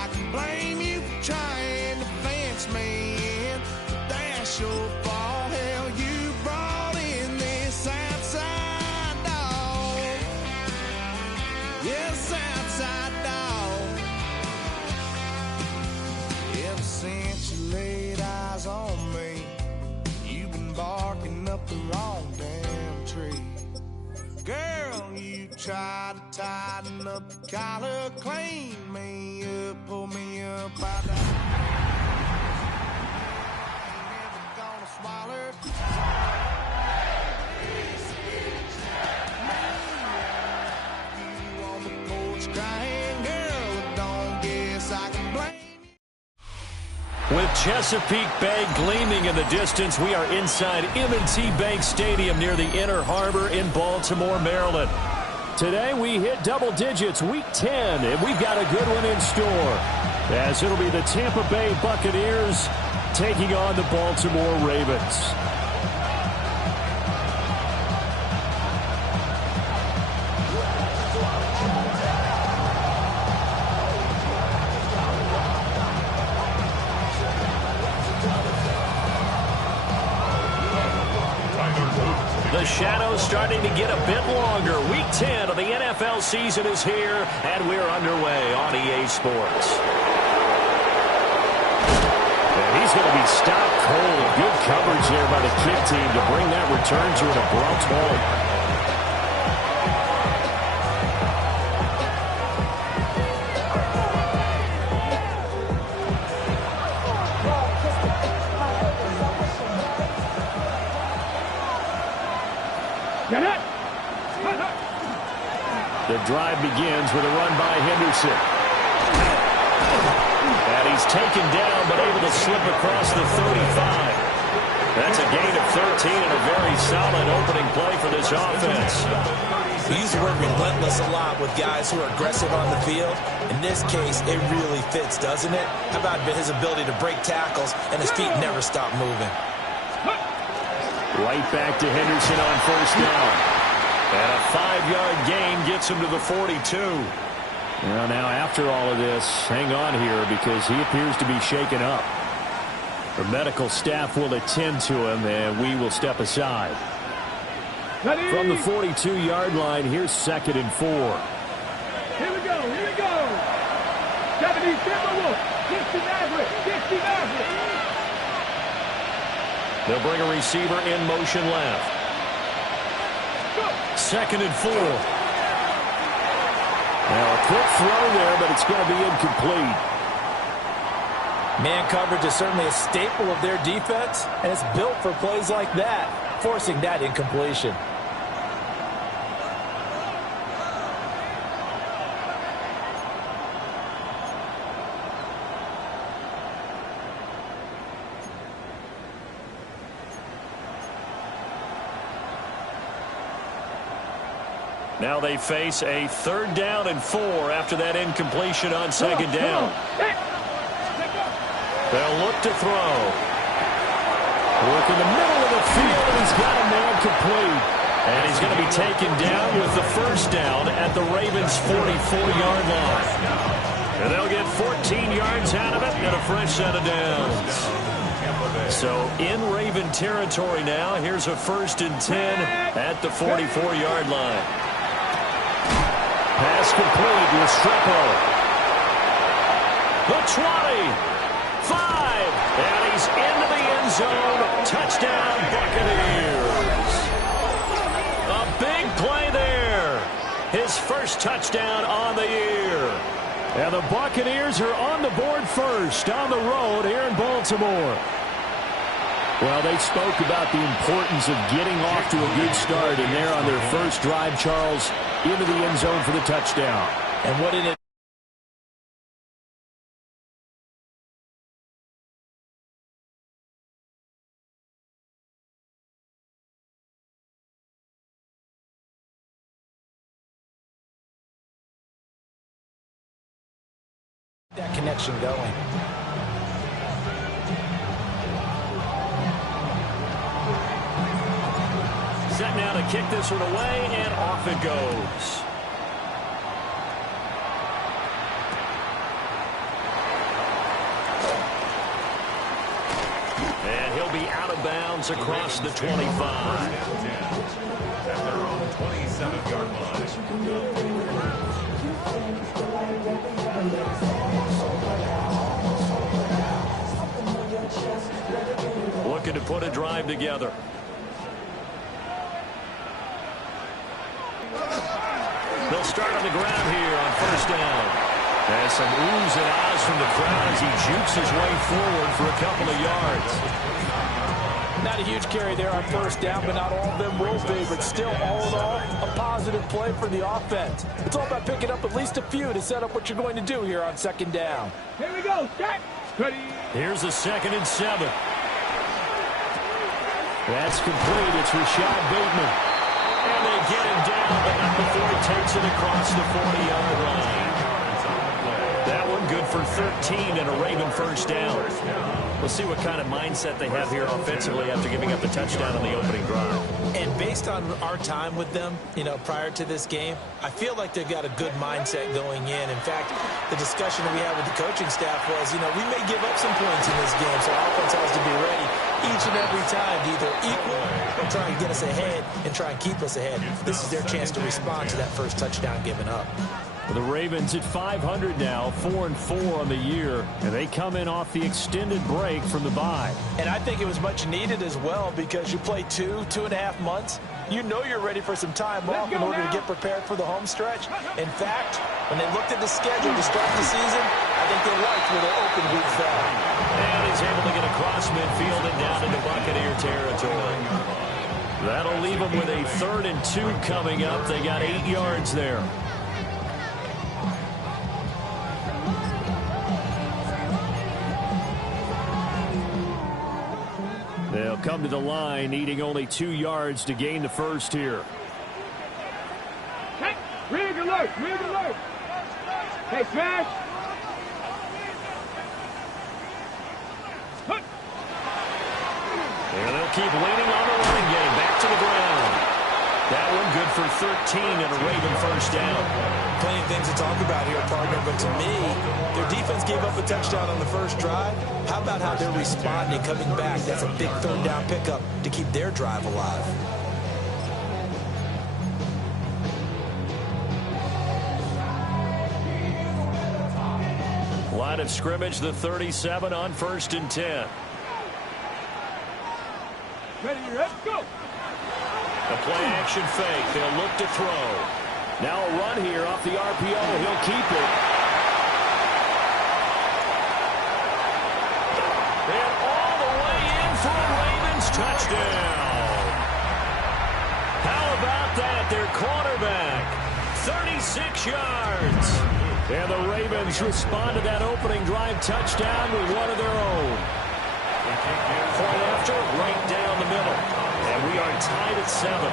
I can blame you for trying to fence me in. That's your fault. Hell, you brought in this outside dog. Yes, outside dog. Ever since you laid eyes on me, you've been barking up the wrong damn tree. Girl, you tried to tighten up the collar, clean me up, pull me up by the... Ain't never gonna swallow. You on the porch crying, girl, don't guess I can blame you. With Chesapeake Bay gleaming in the distance, we are inside M&T Bank Stadium near the Inner Harbor in Baltimore, Maryland. Today we hit double digits, week 10, and we've got a good one in store, as it'll be the Tampa Bay Buccaneers taking on the Baltimore Ravens. The shadow's starting to get a bit longer. Week 10 of the NFL season is here, and we're underway on EA Sports. And he's going to be stopped cold. Good coverage there by the kick team to bring that return to an abrupt halt. The drive begins with a run by Henderson. And he's taken down, but able to slip across the 35. That's a gain of 13 and a very solid opening play for this offense. We use the word relentless a lot with guys who are aggressive on the field. In this case, it really fits, doesn't it? How about his ability to break tackles and his feet never stop moving? Right back to Henderson on first down. And a 5-yard gain gets him to the 42. Well, now after all of this, hang on here because he appears to be shaken up. The medical staff will attend to him, and we will step aside. Ready? From the 42-yard line, here's 2nd and 4. Here we go, here we go. 70, Timberwolf, 60 Maverick, 60 Maverick. They'll bring a receiver in motion left. 2nd and 4. Now a quick throw there, but it's going to be incomplete. Man coverage is certainly a staple of their defense, and it's built for plays like that, forcing that incompletion. Now they face a 3rd down and 4 after that incompletion on 2nd down. They'll look to throw. Look in the middle of the field, and he's got a man complete. And he's going to be taken down with the 1st down at the Ravens' 44-yard line. And they'll get 14 yards out of it and a fresh set of downs. So in Raven territory now, here's a 1st and 10 at the 44-yard line. Pass complete to Restrepo. The 20. 5. And he's into the end zone. Touchdown, Buccaneers. A big play there. His first touchdown on the year. And the Buccaneers are on the board first on the road here in Baltimore. Well, they spoke about the importance of getting off to a good start, and they're on their first drive, Charles, into the end zone for the touchdown. And what did it that connection going? Set now to kick this one away, and off it goes. And he'll be out of bounds across the 25. At their own 27-yard line. Looking to put a drive together. They'll start on the ground here on first down. And some oohs and ahs from the crowd as he jukes his way forward for a couple of yards. Not a huge carry there on first down, but not all of them will be. But still, all in all, a positive play for the offense. It's all about picking up at least a few to set up what you're going to do here on second down. Here we go, set, ready. Here's a 2nd and 7. That's complete. It's Rashad Bateman. And they get him down, but not before he takes it across the 40-yard line. That one good for 13 and a Raven first down. We'll see what kind of mindset they have here offensively after giving up a touchdown on the opening drive. And based on our time with them, prior to this game, I feel like they've got a good mindset going in. In fact, the discussion that we had with the coaching staff was, we may give up some points in this game, so our offense has to be ready each and every time to either equal or try and get us ahead and try and keep us ahead. This is their chance to respond to that first touchdown given up. The Ravens at 500 now, 4-4 on the year, and they come in off the extended break from the bye. And I think it was much needed as well because you play 2.5 months. You know you're ready for some time off in order to get prepared for the home stretch. In fact, when they looked at the schedule to start the season, I think they liked where their open week fell. And he's able to get across midfield and down into Buccaneer territory. That'll leave them with a 3rd and 2 coming up. They got 8 yards there. They'll come to the line, needing only 2 yards to gain the first here. Hey, rig alert, rig alert. Hey, smash. And they'll keep leaning on the running game. Back to the ground. That one good for 13 and a Raven first down. Plenty of things to talk about here, partner, but to me, their defense gave up a touchdown on the first drive. How about how they're responding, coming back? That's a big 3rd down pickup to keep their drive alive. Line of scrimmage, the 37 on 1st and 10. Ready, let's go. A play-action fake. They'll look to throw. Now a run here off the RPO. He'll keep it. And all the way in for a Ravens touchdown. How about that? Their quarterback, 36 yards. And the Ravens respond to that opening drive touchdown with one of their own. Point after, right down the middle. And we are tied at 7.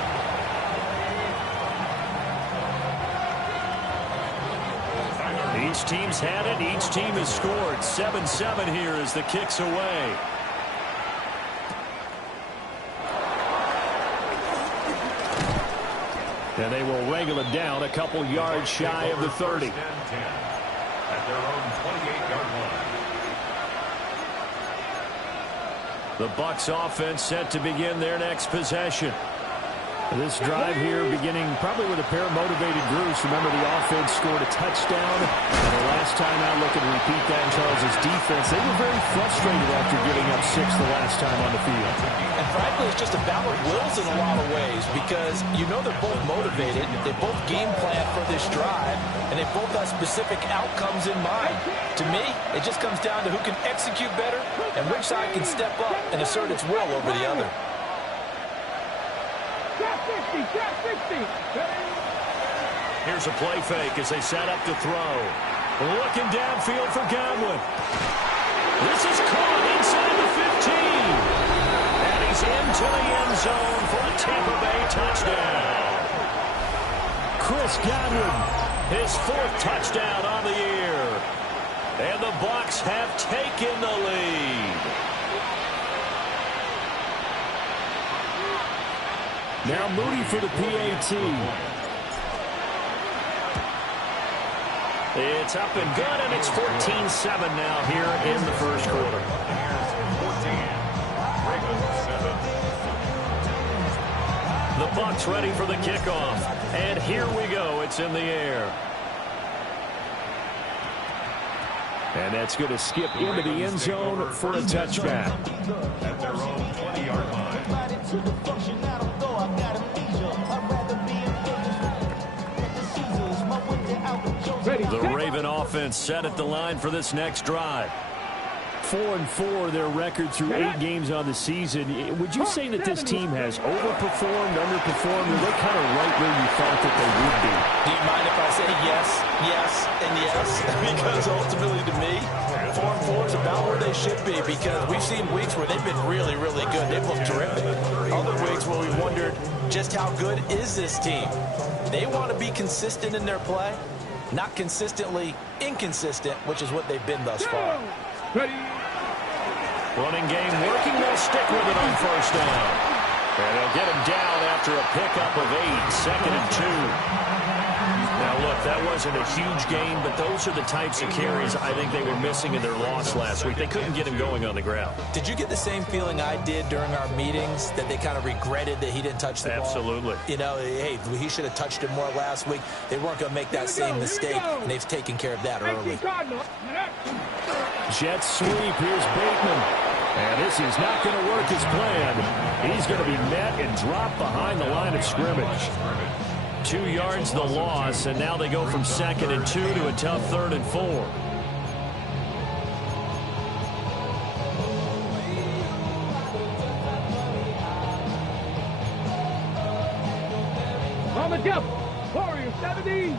Each team's had it. Each team has scored. 7-7 here as the kick's away. And they will wrangle it down a couple yards shy of the 30. At their own 28-yard line. The Bucs offense set to begin their next possession. This drive here beginning probably with a pair of motivated groups. Remember, the offense scored a touchdown. And the last time out, looking to repeat that in Charles' defense, they were very frustrated after giving up 6 the last time on the field. And frankly, it's just a battle of wills in a lot of ways because they're both motivated. They both game plan for this drive, and they both have specific outcomes in mind. To me, it just comes down to who can execute better and which side can step up and assert its will over the other. Here's a play fake as they set up to throw. Looking downfield for Godwin. This is caught inside the 15. And he's into the end zone for a Tampa Bay touchdown. Chris Godwin, his 4th touchdown on the year. And the Bucs have taken the lead. Now Moody for the PAT. It's up and good, and it's 14-7 now here in the first quarter. The Bucs ready for the kickoff. And here we go. It's in the air. And that's going to skip into the end zone for a touchback. At their own 20-yard line. The Raven offense set at the line for this next drive. 4-4 their record through 8 games on the season. Would you say that this team has overperformed, underperformed, or they kind of right where you thought that they would be? Do you mind if I say yes, yes, and yes? Because ultimately to me, 4-4 is about where they should be, because we've seen weeks where they've been really, really good. They've looked terrific. Other weeks where we wondered just how good is this team. They want to be consistent in their play, not consistently inconsistent, which is what they've been thus far. Running game working. They'll stick with it on first down. And they'll get him down after a pickup of 8, second and 2. Now, look, that wasn't a huge gain, but those are the types of carries I think they were missing in their loss last week. They couldn't get him going on the ground. Did you get the same feeling I did during our meetings, that they kind of regretted that he didn't touch the ball? Absolutely. You know, hey, he should have touched it more last week. They weren't going to make that same mistake, and they've taken care of that early. Jet sweep. Here's Bateman. And this is not going to work as planned. He's going to be met and dropped behind the line of scrimmage. 2 yards the loss, and now they go from 2nd and 2 to a tough 3rd and 4. On the jump. Warrior 70.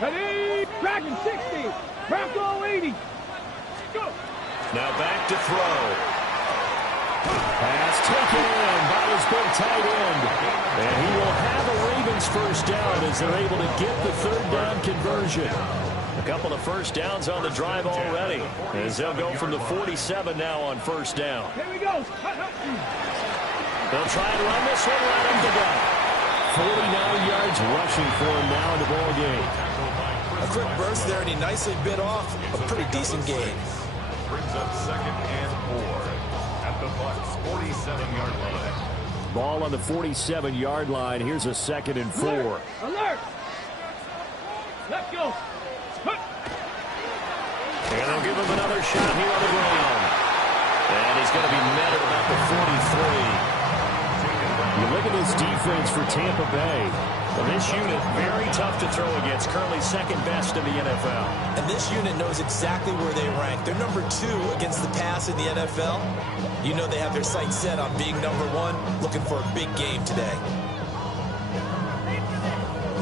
Ready. Dragon 60. Bronco 80. Go. Now back to throw. Pass taken in by his big tight end. And he will have a Ravens first down as they're able to get the 3rd down conversion. A couple of first downs on the drive already, as they'll go from the 47 now on first down. Here we go. They'll try and run this one right up the gut. 49 yards rushing for him now in the ball game. A quick burst there, and he nicely bit off a pretty decent gain. Brings up 2nd and 4 at the Bucs 47-yard line. Ball on the 47-yard line. Here's a 2nd and 4. Alert. Let's go. And they'll give him another shot here on the ground. And he's going to be met at about the 43. You look at this defense for Tampa Bay. Well, this unit, very tough to throw against. Currently 2nd best in the NFL. And this unit knows exactly where they rank. They're number 2 against the pass in the NFL. You know they have their sights set on being number 1, looking for a big game today.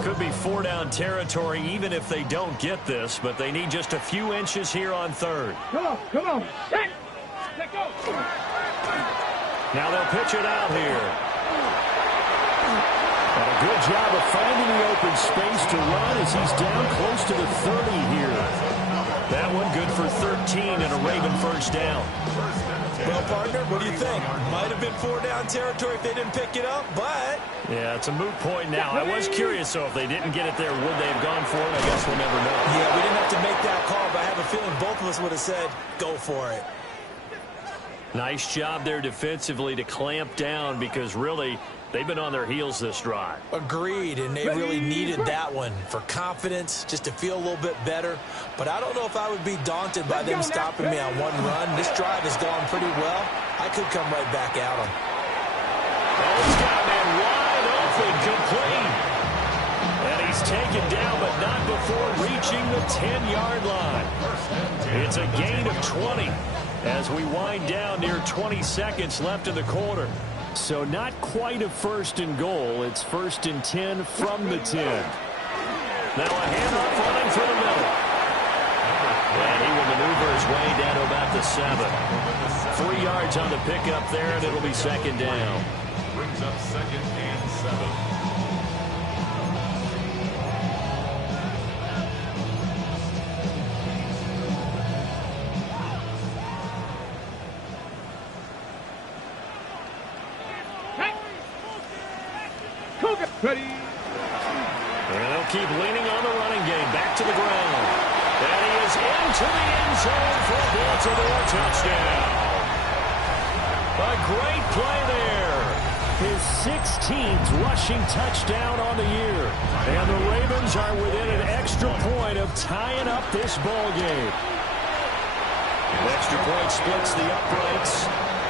Could be 4-down territory even if they don't get this, but they need just a few inches here on 3rd. Come on, come on. Let go. Now they'll pitch it out here. And a good job of finding the open space to run as he's down close to the 30 here. That one good for 13 and a Raven first down. Well, partner, what do you think? Might have been 4-down territory if they didn't pick it up, but... Yeah, it's a moot point now. I was curious, so if they didn't get it there, would they have gone for it? I guess we'll never know. Yeah, we didn't have to make that call, but I have a feeling both of us would have said, go for it. Nice job there defensively to clamp down, because really, they've been on their heels this drive. Agreed, and they really needed that one for confidence, just to feel a little bit better. But I don't know if I would be daunted by them stopping me on one run. This drive has gone pretty well. I could come right back at them. Oh, he's got a man wide open, complete. And he's taken down, but not before reaching the 10-yard line. It's a gain of 20 as we wind down near 20 seconds left in the quarter. So not quite a 1st and goal. It's 1st and 10 from the 10. Now a handoff running through the middle. And he will maneuver his way down to about the 7. 3 yards on the pickup there, and it'll be 2nd down. Brings up 2nd and 7. Ready. And they'll keep leaning on the running game. Back to the ground. And he is into to the end zone for a Baltimore touchdown. A great play there. His 16th rushing touchdown on the year. And the Ravens are within an extra point of tying up this ball game. Extra point splits the uprights.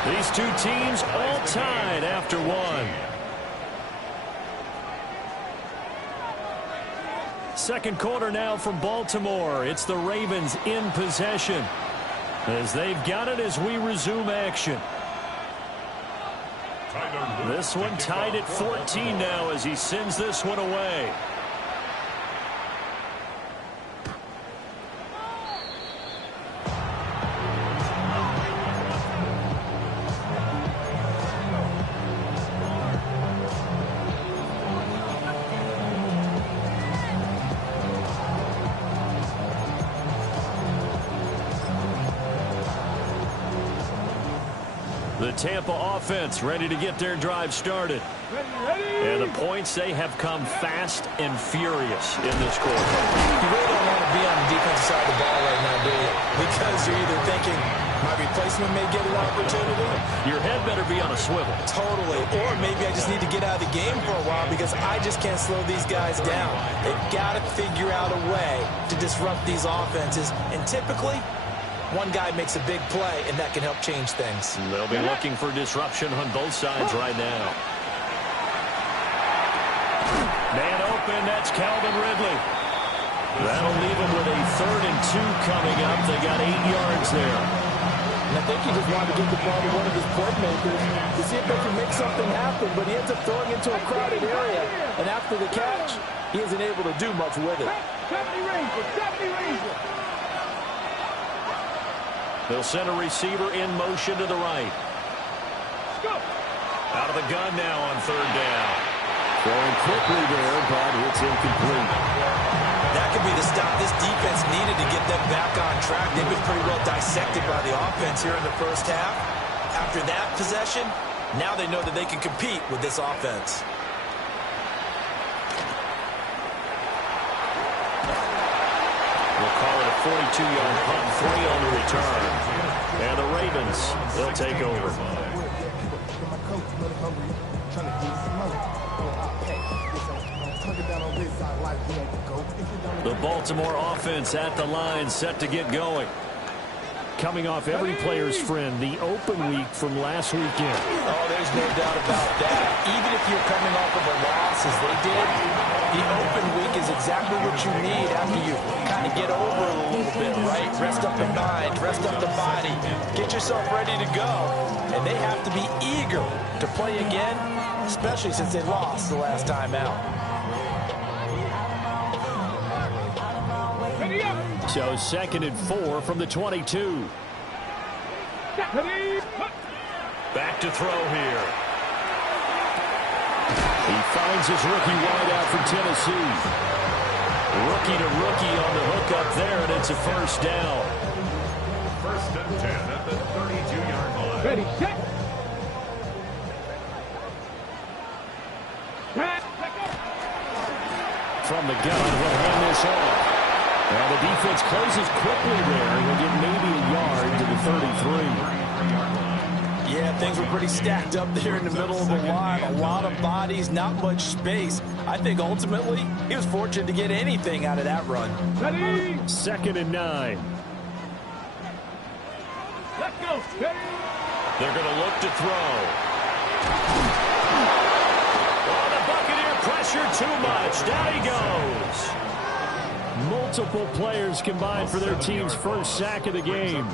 These two teams all tied after one. Second quarter now from Baltimore. It's the Ravens in possession as they've got it as we resume action. This one tied at 14 now as he sends this one away. The Tampa offense ready to get their drive started. And the points, they have come fast and furious in this quarter. You really don't want to be on the defensive side of the ball right now, do you? Because you're either thinking, my replacement may get an opportunity. Your head better be on a swivel. Totally. Or maybe I just need to get out of the game for a while because I just can't slow these guys down. They've got to figure out a way to disrupt these offenses. And typically, one guy makes a big play, and that can help change things. They'll be looking for disruption on both sides right now. Man open, that's Calvin Ridley. That'll leave him with a 3rd and 2 coming up. They got 8 yards there. And I think he just wanted to get the ball to one of his playmakers to see if they can make something happen, but he ends up throwing into a crowded area, and after the catch, he isn't able to do much with it. 70 Rangers. They'll send a receiver in motion to the right. Out of the gun now on 3rd down. Throwing quickly there, but it's incomplete. That could be the stop this defense needed to get them back on track. They've been pretty well dissected by the offense here in the first half. After that possession, now they know that they can compete with this offense. We'll call it a 42-yard punt, 3 on the return. And the Ravens, they'll take over. The Baltimore offense at the line, set to get going. Coming off every player's friend, the open week from last weekend. Oh, there's no doubt about that. Even if you're coming off of a loss as they did, the open week is exactly what you need after you kind of get over it a little bit, right? Rest up the mind, rest up the body, get yourself ready to go. And they have to be eager to play again, especially since they lost the last time out. So 2nd and 4 from the 22. Back to throw here. He finds his rookie wideout from Tennessee. Rookie to rookie on the hook up there, and it's a 1st down. 1st and 10 at the 32-yard line. Ready, set. From the gun, he'll hand this off. Well, the defense closes quickly there. He'll get maybe a yard to the 33. Yeah, things were pretty stacked up there in the middle of the line. A lot of bodies, not much space. I think ultimately he was fortunate to get anything out of that run. Ready. 2nd and 9. Let's go. They're going to look to throw. Oh, the Buccaneer pressure too much. Down he goes. Multiple players combined for their team's 1st sack of the game.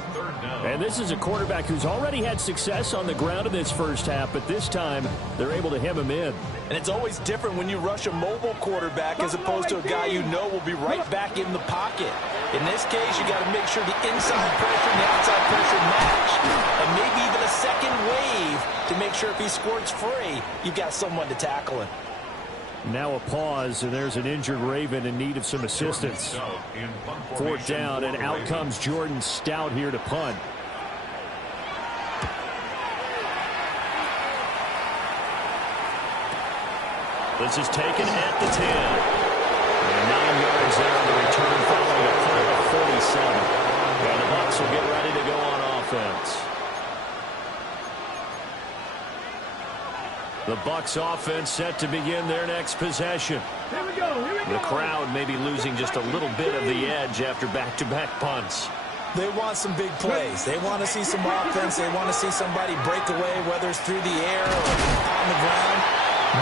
And this is a quarterback who's already had success on the ground in this first half, but this time they're able to hem him in. And it's always different when you rush a mobile quarterback as opposed to a guy you know will be right back in the pocket. In this case, you got to make sure the inside pressure and the outside pressure match. And maybe even a second wave to make sure if he squirts free, you've got someone to tackle him. Now a pause, and there's an injured Raven in need of some assistance. 4th down, and out comes Jordan Stout here to punt. This is taken at the 10. And 9 yards there on the return following a punt of 47. Bucs offense set to begin their next possession. Here we go. Here we go. The crowd may be losing just a little bit of the edge after back-to-back punts. They want some big plays. They want to see some offense. They want to see somebody break away, whether it's through the air or on the ground.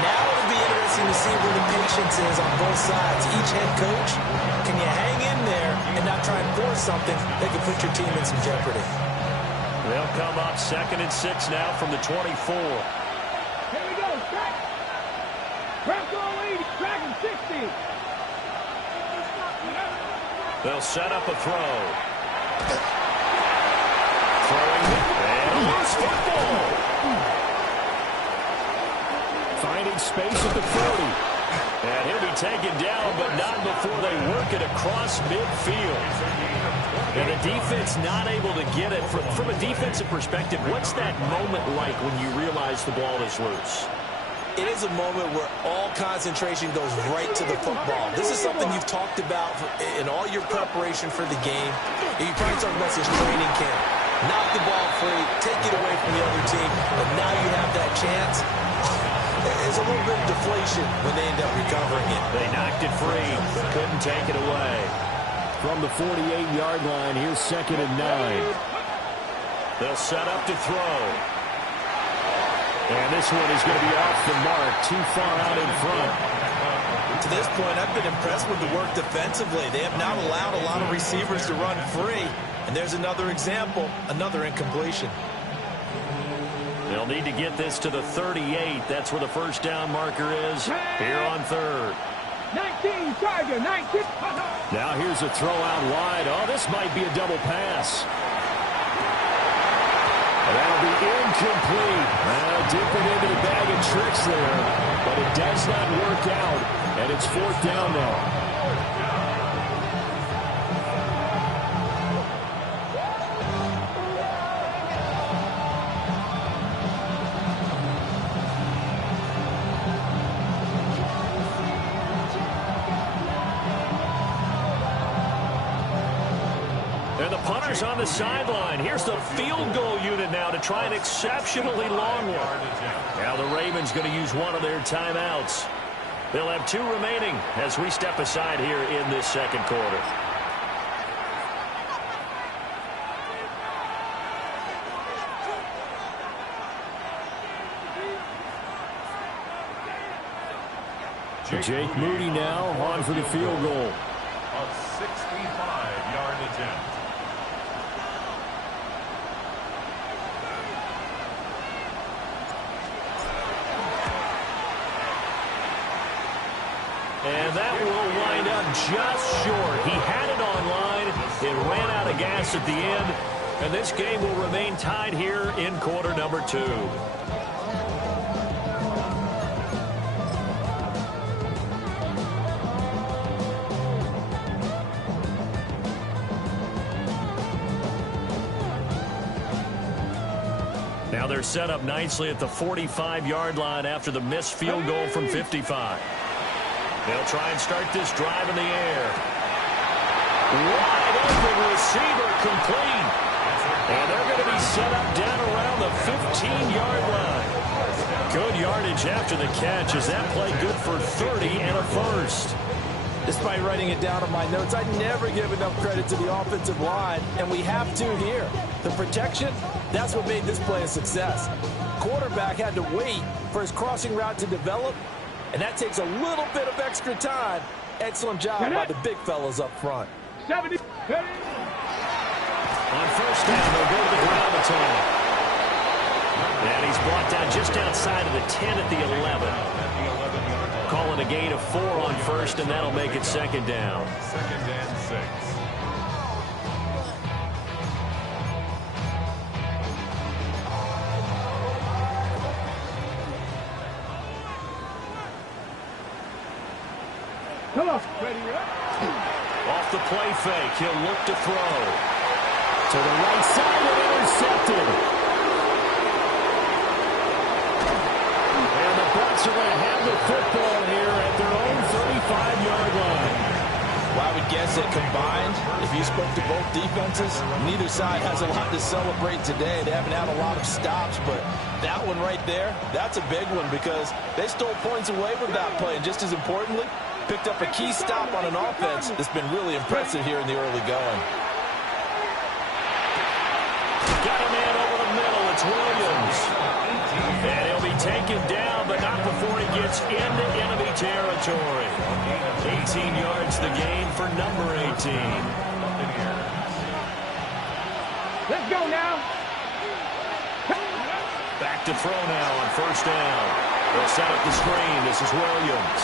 Now it'll be interesting to see where the patience is on both sides. Each head coach, can you hang in there and not try and force something that could put your team in some jeopardy? They'll come up 2nd and 6 now from the 24. Here we go. Track. Press all 80. Track and 60. They'll set up a throw. Throwing and a loose football. Finding space at the 40. And he'll be taken down, but not before they work it across midfield. And the defense not able to get it. From a defensive perspective, what's that moment like when you realize the ball is loose? It is a moment where all concentration goes right to the football. This is something you've talked about in all your preparation for the game. You probably talked about this training camp. Knock the ball free, take it away from the other team, but now you have that chance. There's a little bit of deflation when they end up recovering it. They knocked it free, couldn't take it away. From the 48-yard line, here's 2nd and 9. They'll set up to throw. And this one is going to be off the mark, too far out in front. To this point, I've been impressed with the work defensively. They have not allowed a lot of receivers to run free. And there's another example, another incompletion. They'll need to get this to the 38. That's where the first down marker is here on 3rd. 19, Tiger, 19. Now here's a throw out wide. Oh, this might be a double pass. And that'll be incomplete. Well, dipping into the bag of tricks there, but it does not work out, and it's 4th down now. Punter's on the sideline. Here's the field goal unit now to try an exceptionally long one. Now the Ravens going to use one of their timeouts. They'll have 2 remaining as we step aside here in this second quarter. Jake Moody now on for the field goal. A 65-yard attempt. And that will wind up just short. He had it on line. It ran out of gas at the end. And this game will remain tied here in quarter number 2. Now they're set up nicely at the 45-yard line after the missed field goal from 55. They'll try and start this drive in the air. Wide open receiver complete. And they're going to be set up down around the 15-yard line. Good yardage after the catch. Is that play good for 30 and a first? Despite writing it down on my notes, I never give enough credit to the offensive line, and we have to here. The protection, that's what made this play a success. Quarterback had to wait for his crossing route to develop, and that takes a little bit of extra time. Excellent job by the big fellas up front. 70. On first down, they'll go to the ground attack. And he's brought down just outside of the 10 at the 11. Calling a gain of 4 on first, and that'll make it second down. 2nd and 6. Come on. Ready up. Off the play fake, he'll look to throw. To the right side and intercepted. And the Bucs are going to have the football here at their own 35-yard line. Well, I would guess that combined, if you spoke to both defenses, neither side has a lot to celebrate today. They haven't had a lot of stops, but that one right there, that's a big one because they stole points away with that play. And just as importantly, picked up a key stop on an offense that's been really impressive here in the early going. Got a man over the middle. It's Williams. And he'll be taken down, but not before he gets into enemy territory. 18 yards the gain for number 18. Let's go now. Back to throw now on first down. They'll set up the screen. This is Williams.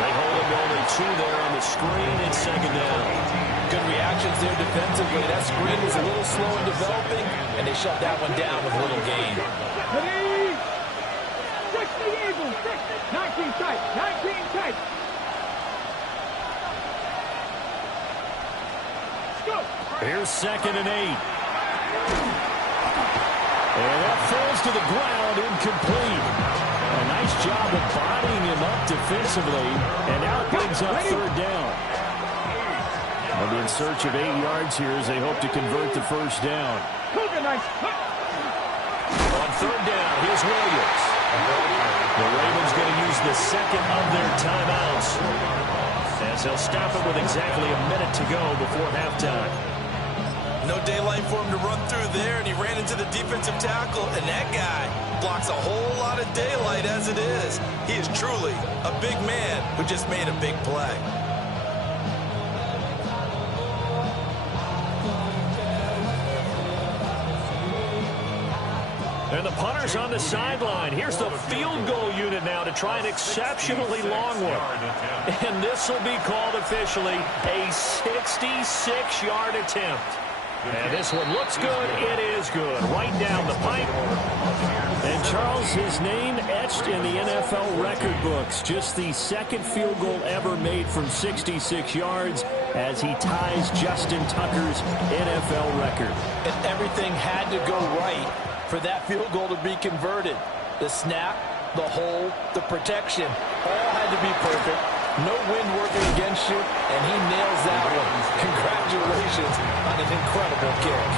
They hold him to only 2 there on the screen. It's second down. Good reactions there defensively. That screen was a little slow in developing, and they shut that one down with little gain. 19 tight, 19 tight. Go. Here's second and 8. And that falls to the ground, incomplete. A nice job of bodying him up defensively, and now it brings up third down. They'll be in search of 8 yards here as they hope to convert the first down. On third down, here's Williams. The Ravens going to use the second of their timeouts as they'll stop it with exactly a minute to go before halftime. No daylight for him to run through there, and he ran into the defensive tackle, and that guy blocks a whole lot of daylight as it is. He is truly a big man who just made a big play. And the punter's on the sideline. Here's the field goal unit now to try an exceptionally long one. And this will be called officially a 66-yard attempt. And this one looks good. It is good. Right down the pipe. And Charles, his name etched in the NFL record books. Just the second field goal ever made from 66 yards as he ties Justin Tucker's NFL record. And everything had to go right for that field goal to be converted. The snap, the hold, the protection, all had to be perfect. No wind working against you, and he nails that one. Congratulations on an incredible kick.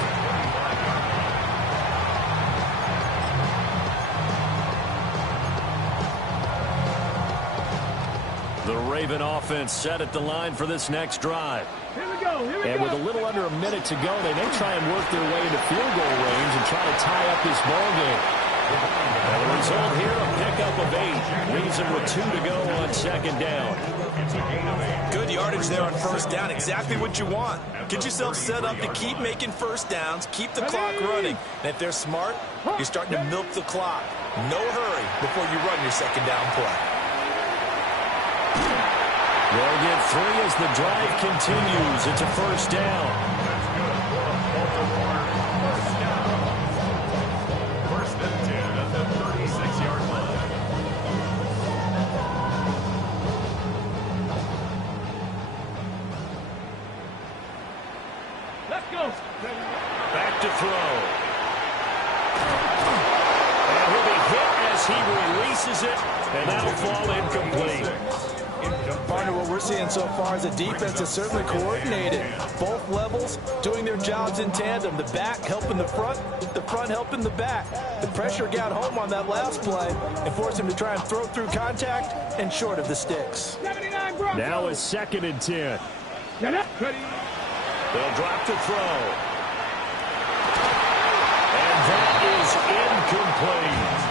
The Raven offense set at the line for this next drive. Here we go. And with a little under a minute to go, they may try and work their way into field goal range and try to tie up this ball game. And the result here, a pickup of 8. Leaves them with 2 to go on second down. Good yardage there on first down. Exactly what you want. Get yourself set up to keep making first downs, keep the clock running. And if they're smart, you're starting to milk the clock. No hurry before you run your second down play. They'll get 3 as the drive continues. It's a first down. First and 10 at the 36-yard line. Let's go. Back to throw. And he'll be hit as he releases it, and that'll fall incomplete. Partner, what we're seeing so far is a defense that's certainly coordinated. Both levels doing their jobs in tandem. The back helping the front helping the back. The pressure got home on that last play and forced him to try and throw through contact and short of the sticks. Now is second and 10. They'll drop to throw. And that is incomplete.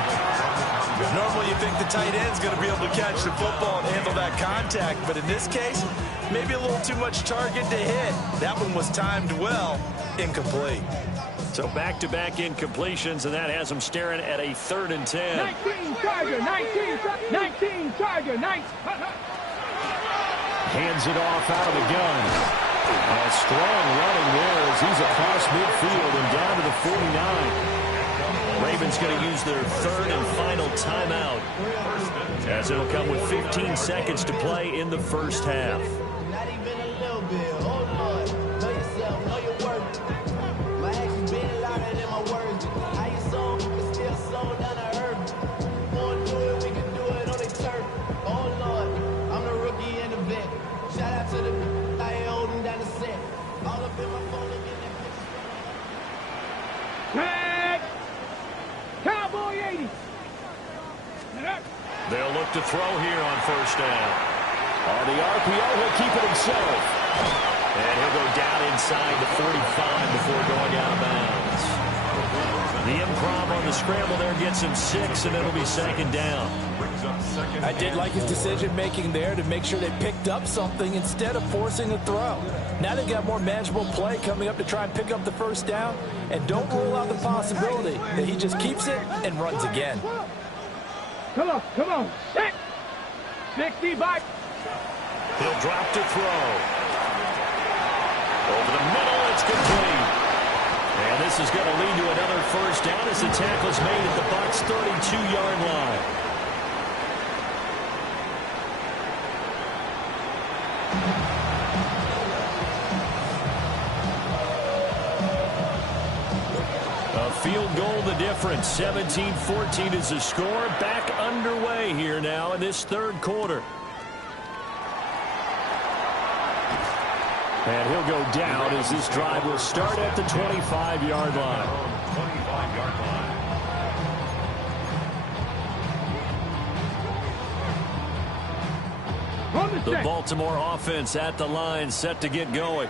Normally you think the tight end's going to be able to catch the football and handle that contact, but in this case, maybe a little too much target to hit. That one was timed well, incomplete. So back-to-back incompletions, and that has them staring at a 3rd and 10. 19 Tiger, 19 Tiger, 19. Hands it off out of the gun. A strong running there as he's across midfield and down to the 49. Ravens going to use their 3rd and final timeout as it'll come with 15 seconds to play in the first half. Not even a little bit. Oh, Lord. Know yourself. Know your worth. My actions been louder than my words. How you sold, but still sold down to earth. Wanna do it, we can do it on the turf. Oh, Lord. touchdown. On the RPO, he'll keep it himself. And he'll go down inside the 45 before going out of bounds. The improv on the scramble there gets him 6, and it'll be second down. I did like his decision-making there to make sure they picked up something instead of forcing a throw. Now they've got more manageable play coming up to try and pick up the first down, and don't rule out the possibility that he just keeps it and runs again. Come on. 60 back. He'll drop to throw. Over the middle, it's complete. And this is going to lead to another first down as the tackle's made at the Bucs' 32-yard line. A field goal the difference. 17-14 is the score. Back underway here now in this third quarter. And he'll go down as this drive will start at the 25-yard line. 25-yard line. The Baltimore offense at the line, set to get going.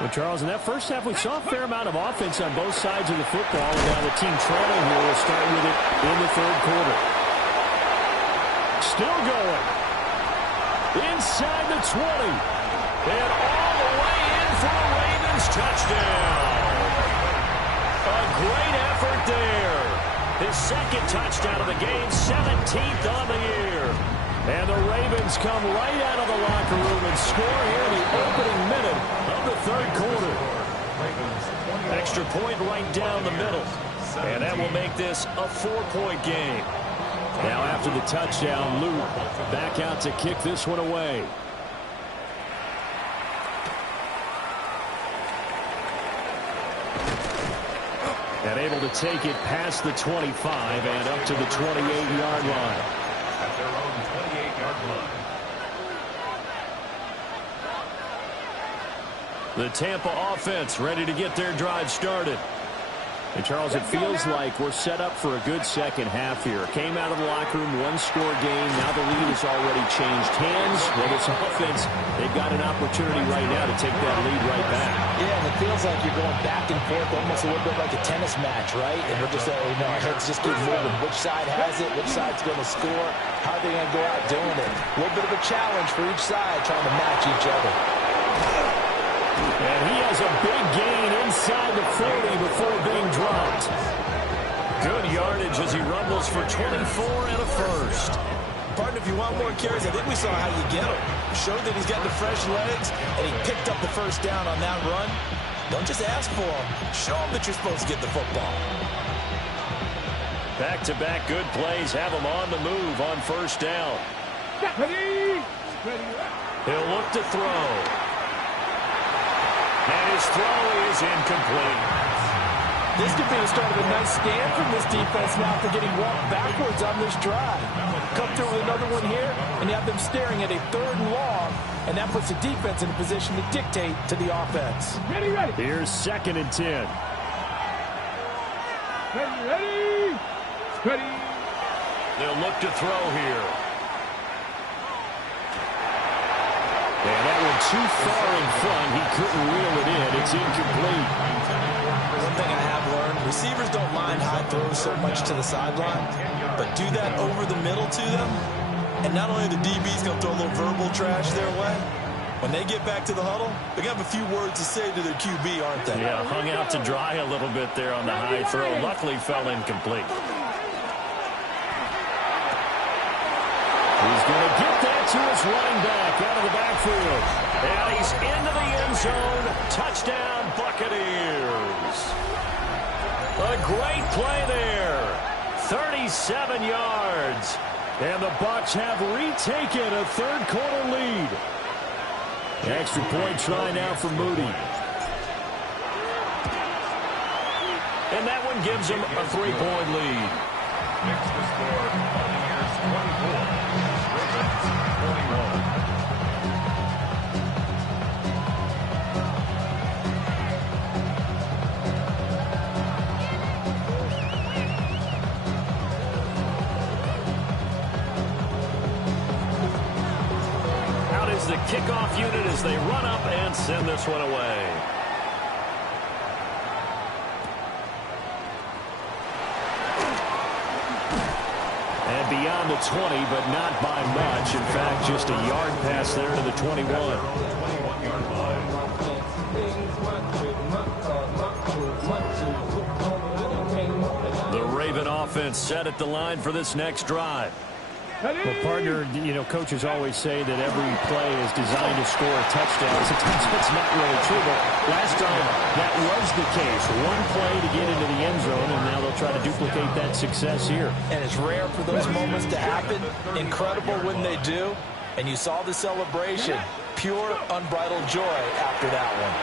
Well, Charles, in that first half, we saw a fair amount of offense on both sides of the football. And now the team trailing here will start with it in the third quarter. Still going. Inside the 20. And all the way in for a Ravens touchdown. A great effort there. His second touchdown of the game, 17th on the year. And the Ravens come right out of the locker room and score here in the opening minute of the third quarter. Extra point right down the middle. And that will make this a 4-point game. Now after the touchdown, Luke back out to kick this one away. And able to take it past the 25 and up to the 28-yard line. At their own 28-yard line. The Tampa offense ready to get their drive started. And, Charles, it feels like we're set up for a good second half here. Came out of the locker room, one-score game. Now the lead has already changed hands. Well, this offense, they've got an opportunity right now to take that lead right back. Yeah, and it feels like you're going back and forth almost a little bit like a tennis match, right? And we're just, our heads just keep moving. Which side has it? Which side's going to score? How are they going to go out doing it? A little bit of a challenge for each side trying to match each other. And he has a big gain inside the 40 before being dropped. Good yardage as he rumbles for 24 and a first. Partner, if you want more carries, I think we saw how you get him. Showed that he's got the fresh legs, and he picked up the first down on that run. Don't just ask for him. Show him that you're supposed to get the football. Back-to-back good plays have him on the move on first down. He'll look to throw. And his throw is incomplete. This could be the start of a nice stand from this defense now for getting walked backwards on this drive. Come through with another one here, and you have them staring at a 3rd and long, and that puts the defense in a position to dictate to the offense. Ready. Here's 2nd and 10. Ready. They'll look to throw here. And that one too far in front. He couldn't reel it in. It's incomplete. One thing I have learned, receivers don't mind high throws so much to the sideline, but do that over the middle to them, and not only the DB's going to throw a little verbal trash their way, when they get back to the huddle, they're going to have a few words to say to their QB, aren't they? Yeah, hung out to dry a little bit there on the high throw. Luckily fell incomplete. He's going to get that to his running back out of the backfield. And he's into the end zone. Touchdown, Buccaneers. A great play there. 37 yards. And the Bucs have retaken a third quarter lead. Extra point try now for Moody. And that one gives him a 3-point lead. Next to score, Buccaneers 24, Ravens 21. kickoff unit as they run up and send this one away. And beyond the 20, but not by much. In fact, just a yard pass there to the 21. The Raven offense set at the line for this next drive. Well, partner, coaches always say that every play is designed to score a touchdown. Sometimes it's not really true, but last time that was the case. One play to get into the end zone, and now they'll try to duplicate that success here. And it's rare for those moments to happen. Incredible when they do. And you saw the celebration. Pure, unbridled joy after that one.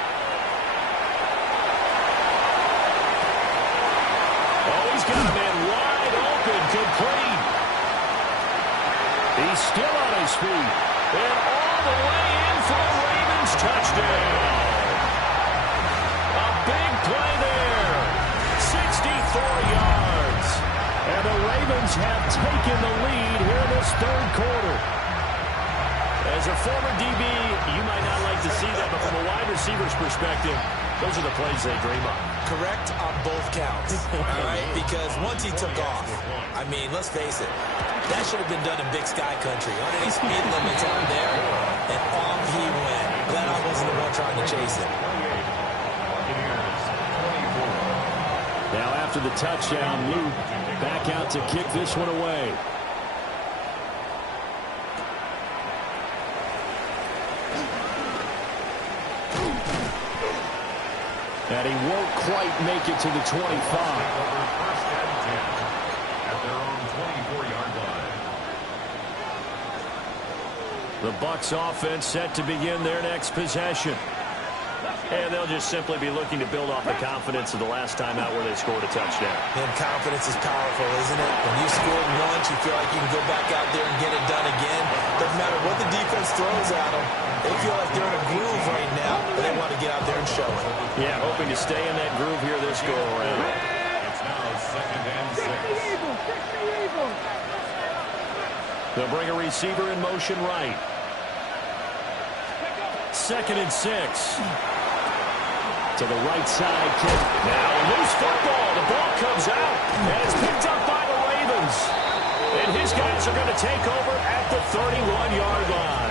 Oh, he's got a man wide open, complete. He's still on his feet. And all the way in for a Ravens touchdown. A big play there. 64 yards. And the Ravens have taken the lead here in this third quarter. As a former DB, you might not like to see that, but from a wide receiver's perspective, those are the plays they dream of. Correct on both counts, all right? Because once he took off, I mean, let's face it, that should have been done in Big Sky Country. Aren't any speed limits out there? And off he went. Glad I wasn't the one trying to chase it. Now after the touchdown, Luke back out to kick this one away. And he won't quite make it to the 25. First and 10 at their own 24-yard line. The Bucs offense set to begin their next possession. And they'll just simply be looking to build off the confidence of the last time out where they scored a touchdown. And confidence is powerful, isn't it? When you scored once, you feel like you can go back out there and get it done again. Doesn't matter what the defense throws at them. They feel like they're in a groove right now, and they want to get out there and show it. Yeah, hoping to stay in that groove here this go-around. It's now second and 6. They'll bring a receiver in motion right. 2nd and 6. To the right side, kick. Now loose football. The ball comes out, and it's picked up by the Ravens. And his guys are going to take over at the 31-yard line.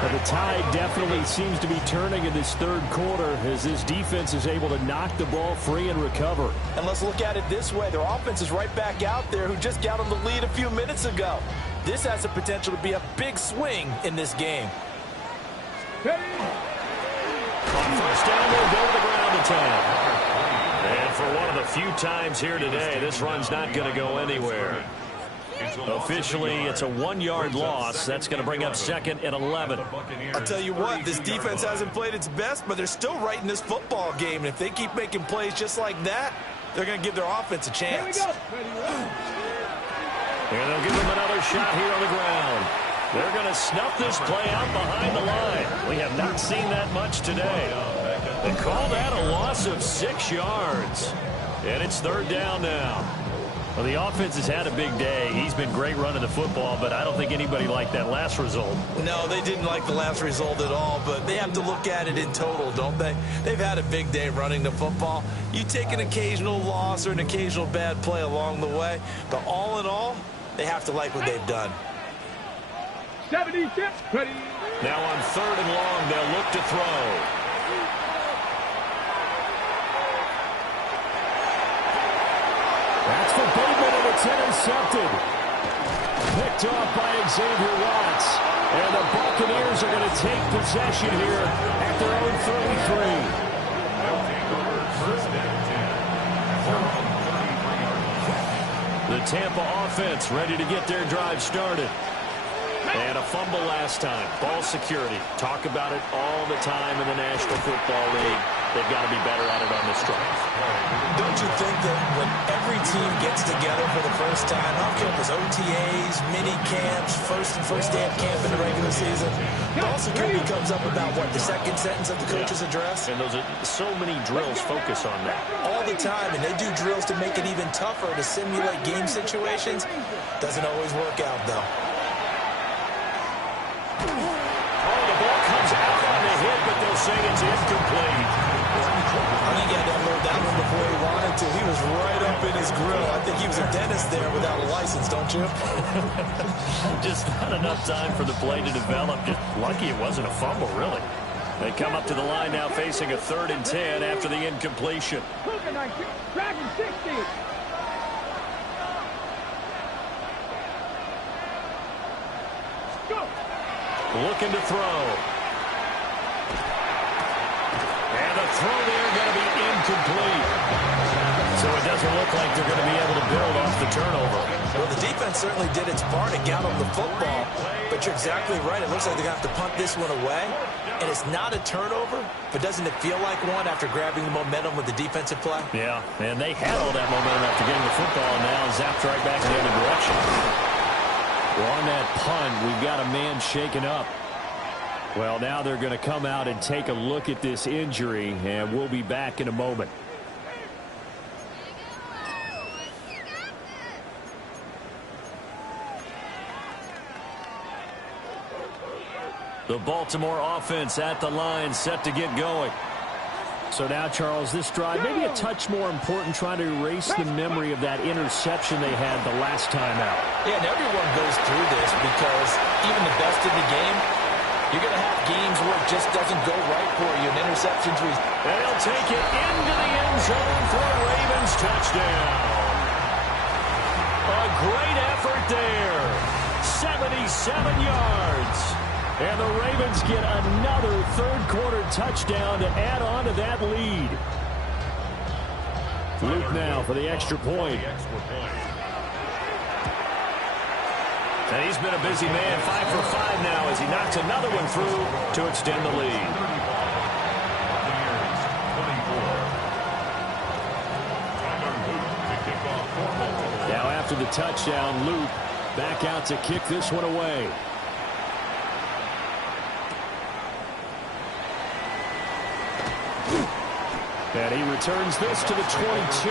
But the tide definitely seems to be turning in this third quarter as this defense is able to knock the ball free and recover. And let's look at it this way. Their offense is right back out there who just got them the lead a few minutes ago. This has the potential to be a big swing in this game. On first down, they'll go to the ground attack. And for one of the few times here today, this run's not going to go anywhere. Officially, it's a 1-yard loss. That's going to bring up 2nd and 11. I'll tell you what, this defense hasn't played its best, but they're still right in this football game. And if they keep making plays just like that, they're going to give their offense a chance. And they'll give them another shot here on the ground. They're going to snuff this play out behind the line. We have not seen that much today. They call that a loss of 6 yards. And it's 3rd down now. Well, the offense has had a big day. He's been great running the football, but I don't think anybody liked that last result. No, they didn't like the last result at all, but they have to look at it in total, don't they? They've had a big day running the football. You take an occasional loss or an occasional bad play along the way, but all in all, they have to like what they've done. 76, ready. Now on 3rd and long, they'll look to throw. That's for Bateman, and it's intercepted. Picked off by Xavier Watts. And the Buccaneers are going to take possession here at their own 33. The Tampa offense ready to get their drive started. And a fumble last time. Ball security. Talk about it all the time in the National Football League. They've got to be better at it on this drive. Don't you think that when every team gets together for the first time, I don't care if it's OTAs, mini camps, first day of camp in the regular season, ball security comes up about, what, the second sentence of the coach's address? And those are so many drills focus on that. All the time, and they do drills to make it even tougher to simulate game situations. Doesn't always work out, though. Oh, the ball say it's incomplete. I think he had to unload that one before he wanted to. He was right up in his grill. I think he was a dentist there without a license, don't you? Just not enough time for the play to develop. Just lucky it wasn't a fumble, really. They come up to the line now facing a 3rd and 10 after the incompletion. Dragon 60. Go. Looking to throw. And the throw there going to be incomplete. So it doesn't look like they're going to be able to build off the turnover. Well, the defense certainly did its part and got on the football. But you're exactly right. It looks like they're going to have to punt this one away. And it's not a turnover, but doesn't it feel like one after grabbing the momentum with the defensive play? Yeah, and they had all that momentum after getting the football and now zapped right back in the other direction. Well, on that punt, we've got a man shaken up. Well, now they're going to come out and take a look at this injury, and we'll be back in a moment. The Baltimore offense at the line, set to get going. So now, Charles, this drive maybe a touch more important, trying to erase the memory of that interception they had the last time out. Yeah, and everyone goes through this because even the best in the game, you're going to have games where it just doesn't go right for you. And interceptions, and he'll take it into the end zone for a Ravens touchdown. A great effort there. 77 yards. And the Ravens get another third-quarter touchdown to add on to that lead. Luke now for the extra point. And he's been a busy man, 5 for 5 now as he knocks another one through to extend the lead. Now after the touchdown, Luke back out to kick this one away. And he returns this to the 22.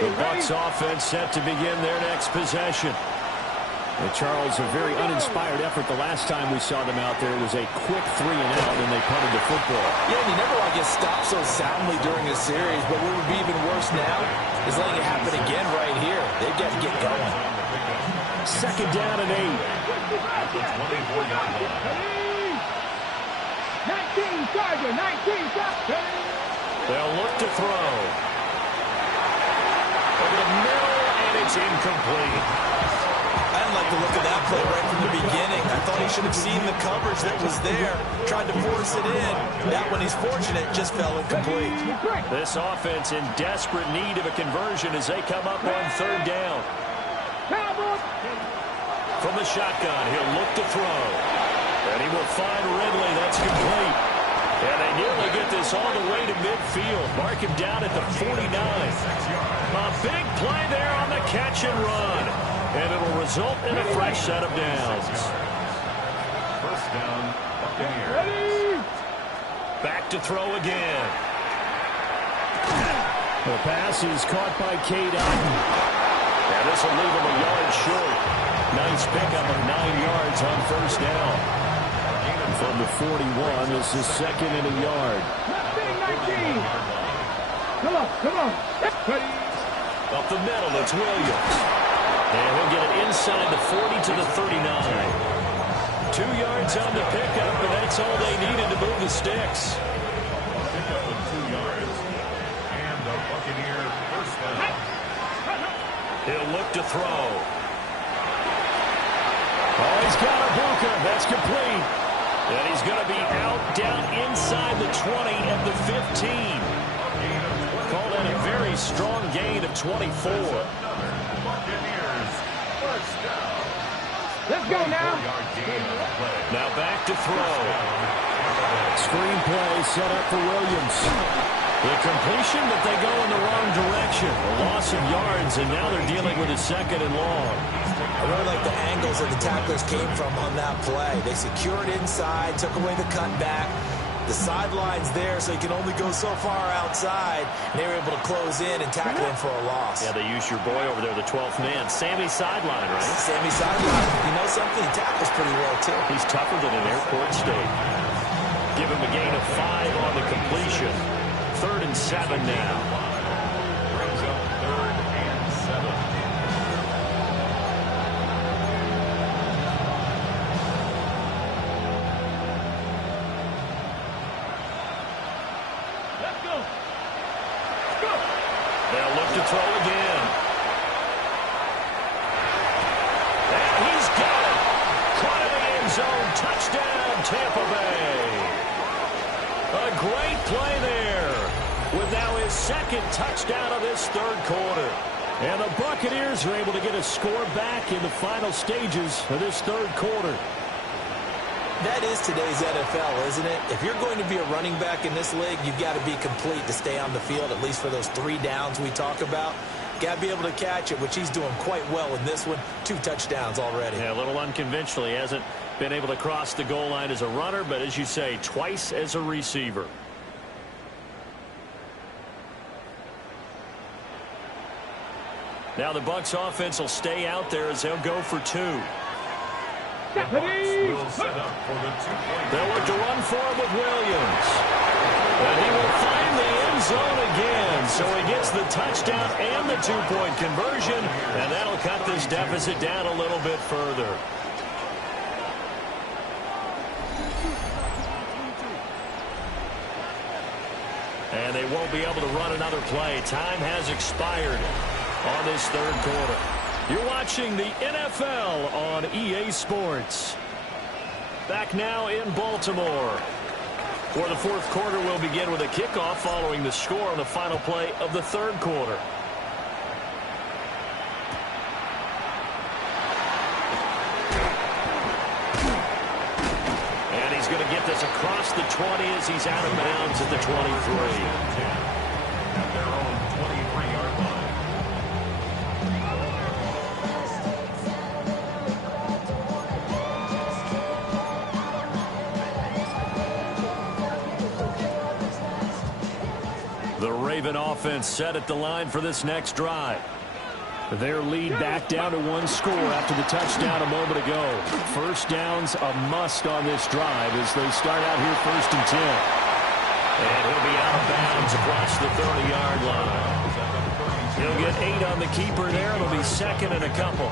The Bucs offense set to begin their next possession. And Charles, a very uninspired effort the last time we saw them out there. It was a quick 3 and out, and they punted the football. Yeah, and you never want to get stopped so soundly during a series, but what would be even worse now is letting it happen again right here. They've got to get going. 2nd down and 8. 19 Charger, 19 Charger. They'll look to throw. Over the middle, and it's incomplete. I didn't like the look of that play right from the beginning. I thought he should have seen the coverage that was there, tried to force it in. That one, he's fortunate, just fell incomplete. This offense in desperate need of a conversion as they come up on 3rd down. From the shotgun, he'll look to throw. And he will find Ridley. That's complete. And they nearly get this all the way to midfield. Mark him down at the 49. A big play there on the catch and run. And it'll result in a fresh set of downs. First down, Buccaneers. Back to throw again. The pass is caught by Cade Otton. And this will leave him a yard short. Nice pickup of 9 yards on 1st down. From the 41, this is 2nd and a yard. 19. Come on. Up the middle, it's Williams. And he'll get it inside the 40 to the 39. 2 yards on the pickup, and that's all they needed to move the sticks. Pickup of 2 yards. And the Buccaneers first down. He'll look to throw. Oh, he's got a Booker. That's complete. And he's going to be out down inside the 20 and the 15. Called in a very strong gain of 24. Let's go now. Now back to throw. Screen play set up for Williams. The completion, but they go in the wrong direction. A loss of yards, and now they're dealing with a 2nd and long. I really like the angles that the tacklers came from on that play. They secured inside, took away the cutback. The sideline's there, so you can only go so far outside. And they were able to close in and tackle him for a loss. Yeah, they used your boy over there, the 12th man. Sammy sideline, right? Sammy sideline. You know something? He tackles pretty well, too. He's tougher than an airport steak. Give him a gain of 5 on the completion. 3rd and 7 now. Brings up 3rd and 7. Let's go. They'll look to throw again. And he's got it. Caught in the end zone. Touchdown, Tampa Bay. A great play there. With now his 2nd touchdown of this 3rd quarter. And the Buccaneers are able to get a score back in the final stages of this 3rd quarter. That is today's NFL, isn't it? If you're going to be a running back in this league, you've got to be complete to stay on the field, at least for those 3 downs we talk about. Got to be able to catch it, which he's doing quite well in this one. 2 touchdowns already. Yeah, a little unconventional. He hasn't been able to cross the goal line as a runner, but as you say, twice as a receiver. Now the Bucs offense will stay out there as they'll go for 2. The Bucs will set up for the 2-point. They'll look to run for him with Williams. And he will find the end zone again. So he gets the touchdown and the 2-point conversion. And that'll cut this deficit down a little bit further. And they won't be able to run another play. Time has expired on this 3rd quarter. You're watching the NFL on EA Sports. Back now in Baltimore. For the 4th quarter, we'll begin with a kickoff following the score on the final play of the 3rd quarter. And he's going to get this across the 20 as he's out of bounds at the 23. At their own 23-yard line. The Raven offense set at the line for this next drive. Their lead back down to 1 score after the touchdown a moment ago. 1st down's a must on this drive as they start out here 1st and 10. And he'll be out of bounds across the 30-yard line. He'll get 8 on the keeper there. It'll be 2nd and a couple.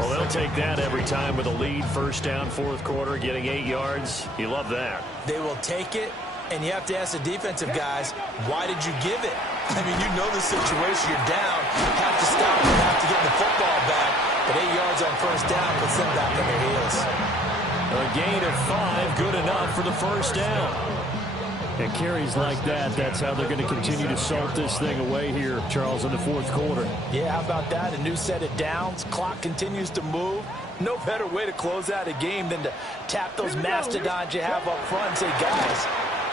Well, they'll take that every time with a lead. 1st down, 4th quarter, getting 8 yards. You love that. They will take it. And you have to ask the defensive guys, why did you give it? I mean, you know the situation. You're down. Have to stop them. Have to get the football back. But 8 yards on 1st down puts them back on their heels. A gain of 5, good enough for the 1st down. And carries like that, that's how they're going to continue to salt this thing away here, Charles, in the 4th quarter. Yeah, how about that? A new set of downs. Clock continues to move. No better way to close out a game than to tap those mastodons you have up front and say, guys,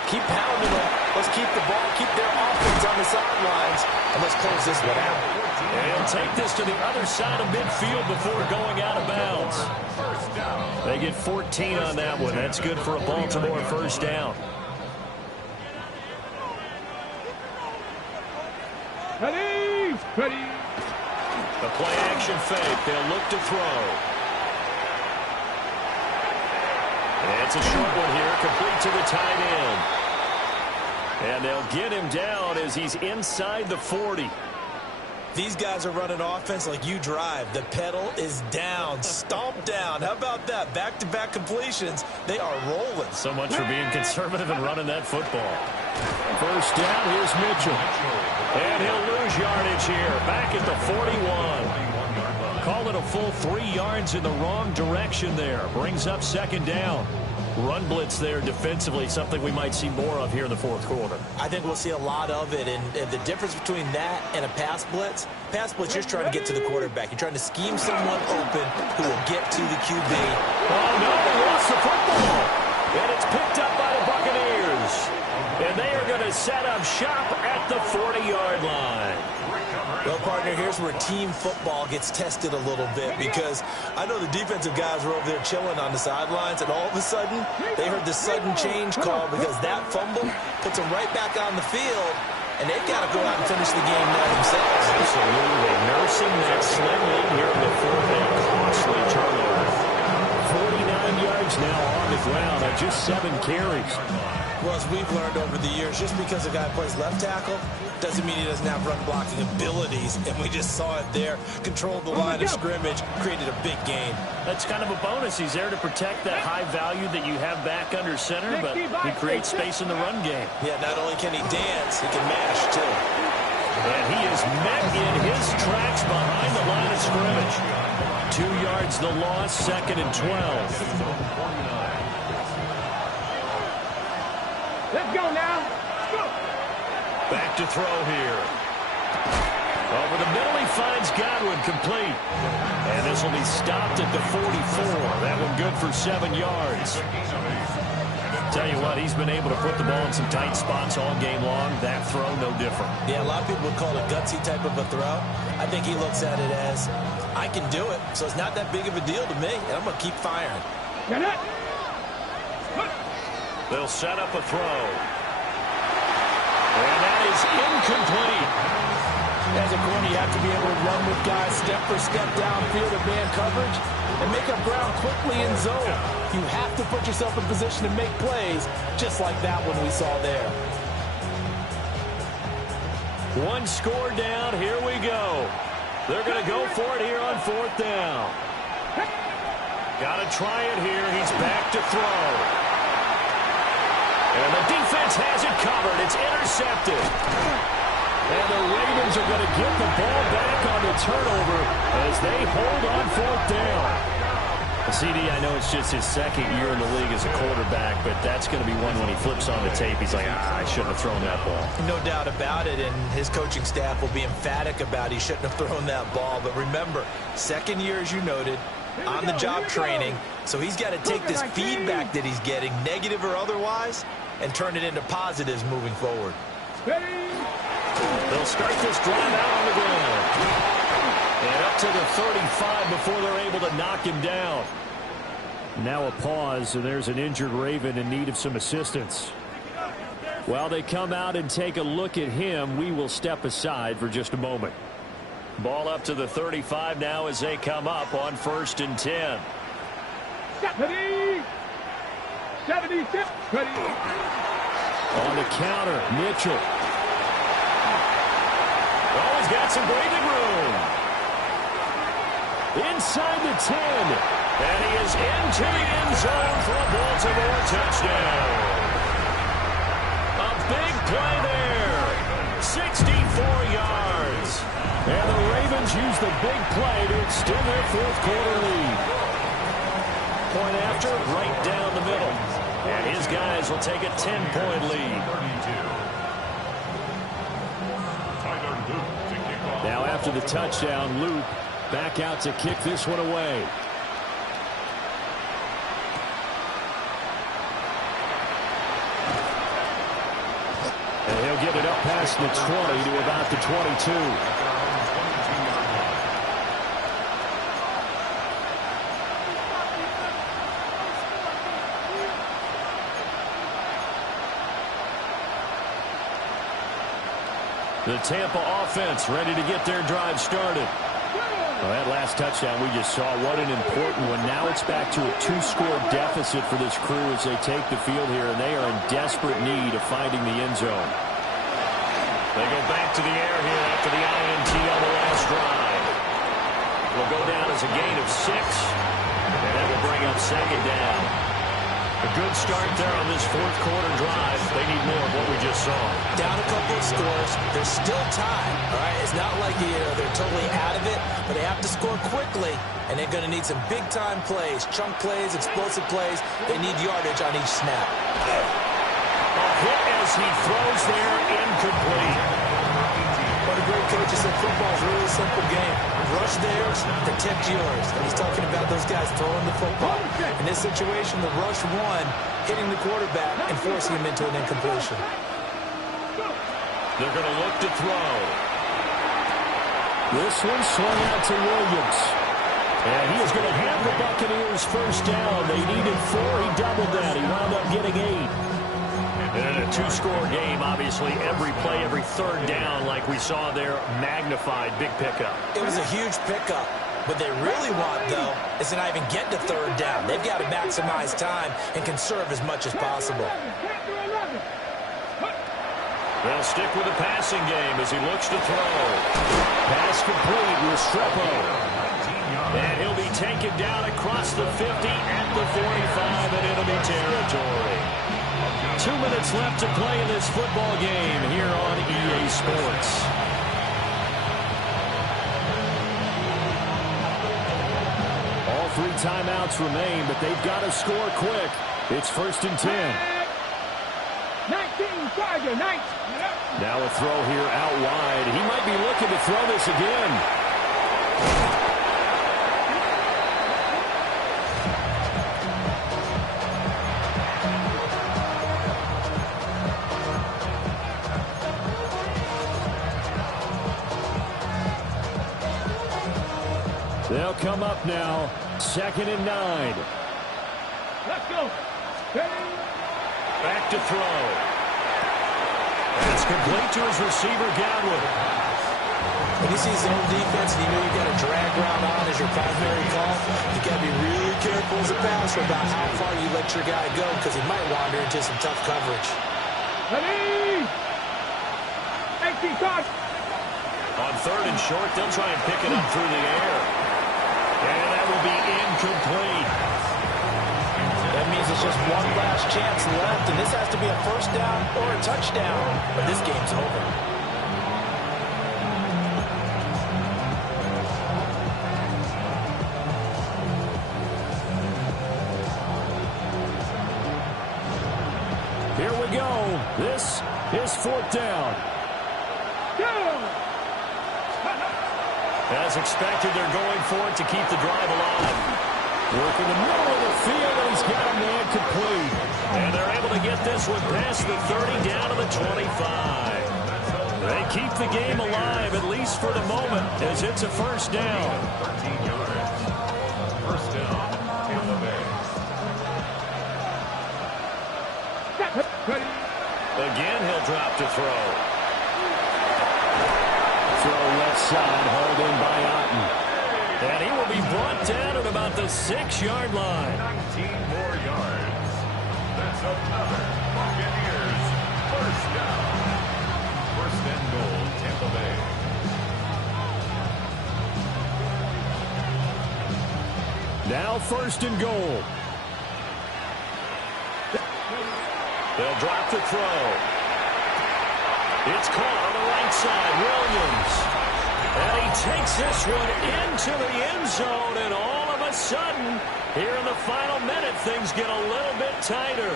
keep pounding them. Let's keep the ball, keep their offense on the sidelines, and let's close this one out. And he'll take this to the other side of midfield before going out of bounds. They get 14 on that one. That's good for a Baltimore 1st down. Ready, ready. The play action fake. They'll look to throw. And it's a short one here, complete to the tight end. And they'll get him down as he's inside the 40. These guys are running offense like you drive. The pedal is down, stomped down. How about that? Back-to-back completions. They are rolling. So much for being conservative and running that football. 1st down, here's Mitchell. And he'll lose yardage here, back at the 41. Call it a full 3 yards in the wrong direction there. Brings up 2nd down. Run blitz there defensively, something we might see more of here in the 4th quarter. I think we'll see a lot of it, and the difference between that and a pass blitz, you're just trying to get to the quarterback. You're trying to scheme someone open who will get to the QB. Oh, no, they lost the football. And it's picked up by the Buccaneers. And they are going to set up shop at the 40-yard line. Well, partner, here's where team football gets tested a little bit, because I know the defensive guys were over there chilling on the sidelines, and all of a sudden, they heard the sudden change call because that fumble puts them right back on the field, and they've got to go out and finish the game now themselves. Absolutely. Nursing that slim lead here in the 4th, a costly turnover. just 7 carries. Well, as we've learned over the years, just because a guy plays left tackle doesn't mean he doesn't have run blocking abilities. And we just saw it there. Controlled the line of scrimmage, created a big gain. That's kind of a bonus. He's there to protect that high value that you have back under center, but he creates space in the run game. Yeah, not only can he dance, he can mash, too. And he is met in his tracks behind the line of scrimmage. 2 yards the loss, 2nd and 12. Let's go now. Go. Back to throw here. Over the middle, he finds Godwin complete. And this will be stopped at the 44. That one good for 7 yards. Tell you what, he's been able to put the ball in some tight spots all game long. That throw, no different. Yeah, a lot of people would call it a gutsy type of a throw. I think he looks at it as, I can do it, so it's not that big of a deal to me, and I'm going to keep firing. Get it. They'll set up a throw. And that is incomplete. As a corner, you have to be able to run with guys step for step downfield in man coverage and make up ground quickly in zone. You have to put yourself in position to make plays, just like that one we saw there. One score down. Here we go. They're going to go for it here on 4th down. Got to try it here. He's back to throw. And the defense has it covered. It's intercepted. And the Ravens are going to get the ball back on the turnover as they hold on 4th down. CD, I know it's just his 2nd year in the league as a quarterback, but that's going to be one when he flips on the tape. He's like, I shouldn't have thrown that ball. No doubt about it, and his coaching staff will be emphatic about he shouldn't have thrown that ball. But remember, 2nd year, as you noted, on-the-job training, so he's got to take this feedback that he's getting, negative or otherwise, and turn it into positives moving forward. They'll start this drive out on the ground. And up to the 35 before they're able to knock him down. Now a pause, and there's an injured Raven in need of some assistance. While they come out and take a look at him, we will step aside for just a moment. Ball up to the 35 now as they come up on 1st and 10. 76. Ready. On the counter, Mitchell. Oh, he's got some breathing room. Inside the 10. And he is into the end zone for a Baltimore touchdown. A big play there. 64 yards. And the Ravens use the big play to extend their 4th quarter lead. Point after, right down the middle. And his guys will take a 10-point lead. Now after the touchdown, Luke back out to kick this one away. And he'll get it up past the 20 to about the 22. The Tampa offense ready to get their drive started. Well, that last touchdown we just saw, what an important one. Now it's back to a 2-score deficit for this crew as they take the field here, and they are in desperate need of finding the end zone. They go back to the air here after the INT on the last drive. Will go down as a gain of 6, and that will bring up 2nd down. A good start there on this 4th quarter drive. They need more of what we just saw. Down a couple of scores. There's still time, all right? It's not like they're totally out of it, but they have to score quickly, and they're going to need some big-time plays, chunk plays, explosive plays. They need yardage on each snap. A hit as he throws there, incomplete. One of the great coaches said football is a really simple game. Rush theirs, protect yours. And he's talking about those guys throwing the football. In this situation, the rush one, hitting the quarterback and forcing him into an incompletion. They're going to look to throw. This one swung out to Williams. And he is going to have the Buccaneers 1st down. They needed 4. He doubled that. He wound up getting 8. And in a 2-score game, obviously, every play, every 3rd down, like we saw there, magnified, big pickup. It was a huge pickup. What they really want, though, is to not even get to third down. They've got to maximize time and conserve as much as possible. They'll stick with the passing game as he looks to throw. Pass complete with Restrepo. And he'll be taken down across the 50 at the 45 in enemy territory. 2 minutes left to play in this football game here on EA Sports. All 3 timeouts remain, but they've got to score quick. It's 1st and 10. 19, Tiger, 19. Now a throw here out wide. He might be looking to throw this again. They'll come up now. 2nd and 9. Let's go. Back to throw. It's complete to his receiver, Godwin. When you see zone defense and you know you've got a drag route on as your primary call, you got to be really careful as a passer about how far you let your guy go because he might wander into some tough coverage. Ready? 18 cards. On 3rd and short, they'll try and pick it up through the air. And that will be incomplete. That means it's just one last chance left, and this has to be a 1st down or a touchdown, or this game's over. Here we go. This is 4th down. As expected, they're going for it to keep the drive alive. Working the middle of the field, and he's got a man complete. And they're able to get this one past the 30 down to the 25. They keep the game alive, at least for the moment, as it's a 1st down. 13 yards. 1st down, Tampa Bay. Again, he'll drop to throw. Throw left side, hauled in by Otten. And he will be brought down at about the 6-yard line. 19 more yards. That's another Buccaneers 1st down. 1st and goal, Tampa Bay. Now 1st and goal. They'll drop the throw. It's caught on the right side, Williams. And he takes this one into the end zone, and all of a sudden, here in the final minute, things get a little bit tighter.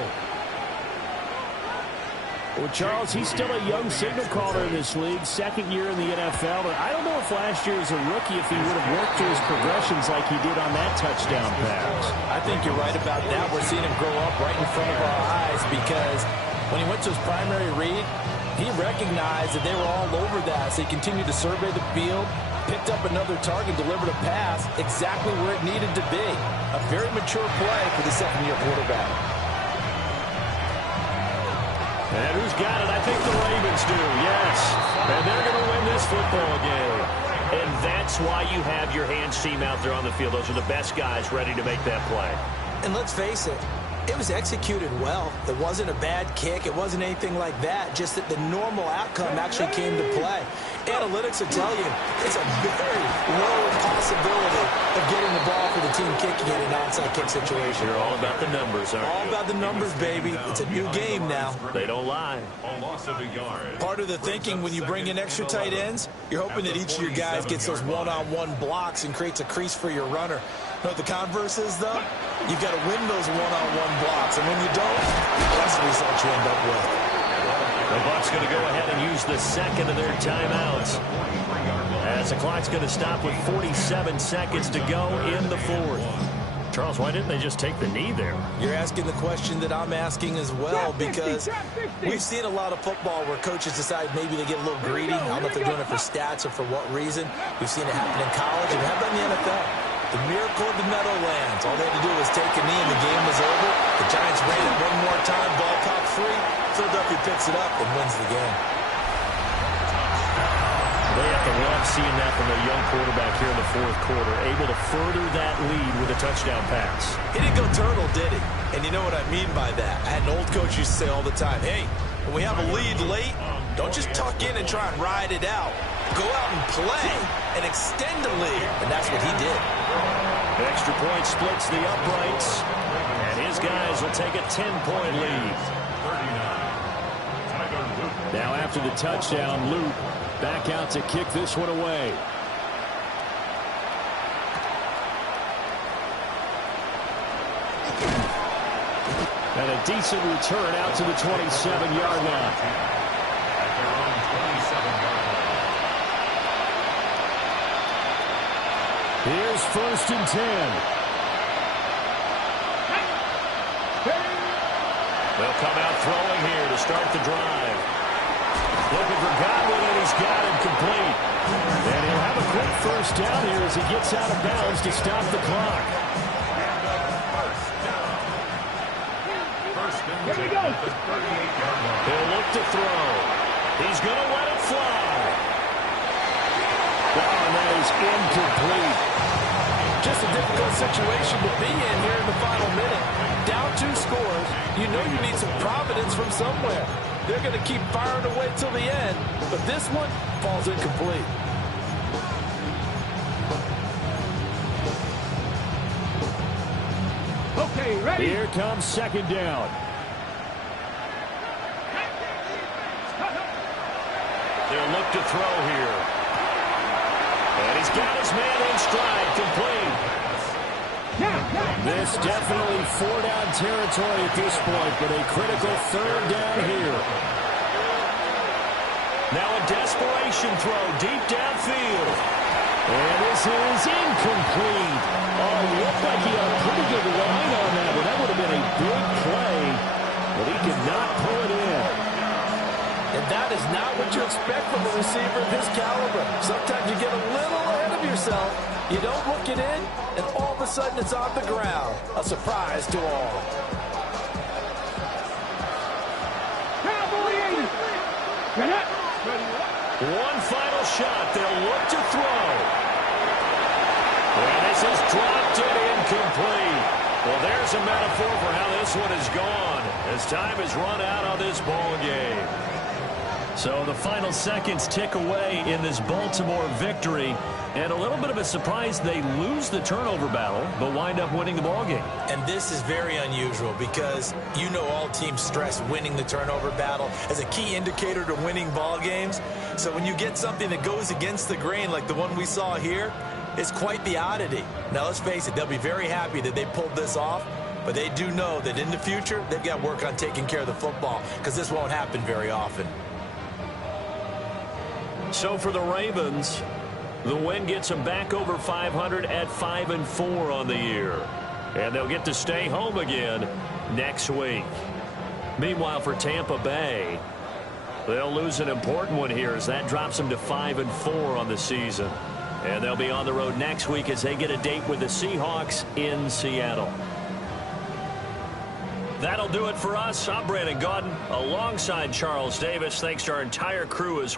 Well, Charles, he's still a young signal caller in this league, 2nd year in the NFL, but I don't know if last year as a rookie if he would have worked through his progressions like he did on that touchdown pass. I think you're right about that. We're seeing him grow up right in front of our eyes because when he went to his primary read, he recognized that they were all over that, so he continued to survey the field, picked up another target, delivered a pass exactly where it needed to be. A very mature play for the 2nd-year quarterback. And who's got it? I think the Ravens do, yes. And they're going to win this football game. And that's why you have your hands team out there on the field. Those are the best guys ready to make that play. And let's face it, it was executed well. It wasn't a bad kick. It wasn't anything like that. Just that the normal outcome actually came to play. Analytics will tell you it's a very low possibility of getting the ball for the team kicking it in an onside kick situation. You're all about the numbers, aren't you? All about the numbers, baby. It's a new game now. They don't lie. A loss of a yard. Part of the thinking when you bring in extra tight ends, you're hoping that each of your guys gets those one-on-one blocks and creates a crease for your runner. You know what the converse is, though? You've got to win those one-on-one blocks, and when you don't, that's the result you end up with. The Bucs going to go ahead and use the 2nd of their timeouts, as the clock's going to stop with 47 seconds to go in the 4th. Charles, why didn't they just take the knee there? You're asking the question that I'm asking as well, because we've seen a lot of football where coaches decide maybe they get a little greedy. I don't know if they're doing it for stats or for what reason. We've seen it happen in college, and we have done in the NFL. The miracle of the Meadowlands. All they had to do was take a knee, and the game was over. The Giants ran it one more time, ball caught free. Philadelphia picks it up and wins the game. They have to Love seeing that from a young quarterback here in the fourth quarter, able to further that lead with a touchdown pass. He didn't go turtle, did he? And you know what I mean by that. I had an old coach used to say all the time, hey, when we have a lead late, don't just tuck in and try and ride it out. Go out and play and extend the lead. And that's what he did. The extra point splits the uprights. And his guys will take a 10-point lead. Now after the touchdown, Luke back out to kick this one away. And a decent return out to the 27-yard line. At their own 27-yard line. Here's 1st and 10. They'll come out throwing here to start the drive. Looking for Godwin, and he's got him complete. And he'll have a quick first down here as he gets out of bounds to stop the clock. Here we go. He'll look to throw. He's going to let it fly. Oh, and that is incomplete. Just a difficult situation to be in here in the final minute. Down 2 scores. You know you need some providence from somewhere. They're going to keep firing away till the end, but this one falls incomplete. Okay, ready? Here comes 2nd down. They'll look to throw here. And he's got his man in stride, complete. This definitely 4-down territory at this point, but a critical 3rd down here. Now a desperation throw deep downfield. And this is incomplete. Oh, looked like he had a pretty good line on that one. That would have been a big play, but he could not pull it in. And that is not what you expect from a receiver of his caliber. Sometimes you get a little ahead of yourself. You don't look it in, and all of a sudden it's on the ground. A surprise to all. One final shot. They'll look to throw. And this is dropped and incomplete. Well, there's a metaphor for how this one is gone as time has run out on this ball game. So the final seconds tick away in this Baltimore victory. And a little bit of a surprise, they lose the turnover battle, but wind up winning the ball game. And this is very unusual because you know all teams stress winning the turnover battle as a key indicator to winning ball games. So when you get something that goes against the grain like the one we saw here, it's quite the oddity. Now, let's face it, they'll be very happy that they pulled this off, but they do know that in the future, they've got work on taking care of the football because this won't happen very often. So for the Ravens, the win gets them back over 500 at 5-4 on the year. And they'll get to stay home again next week. Meanwhile, for Tampa Bay, they'll lose an important one here as that drops them to 5-4 on the season. And they'll be on the road next week as they get a date with the Seahawks in Seattle. That'll do it for us. I'm Brandon Gaudin alongside Charles Davis. Thanks to our entire crew as well.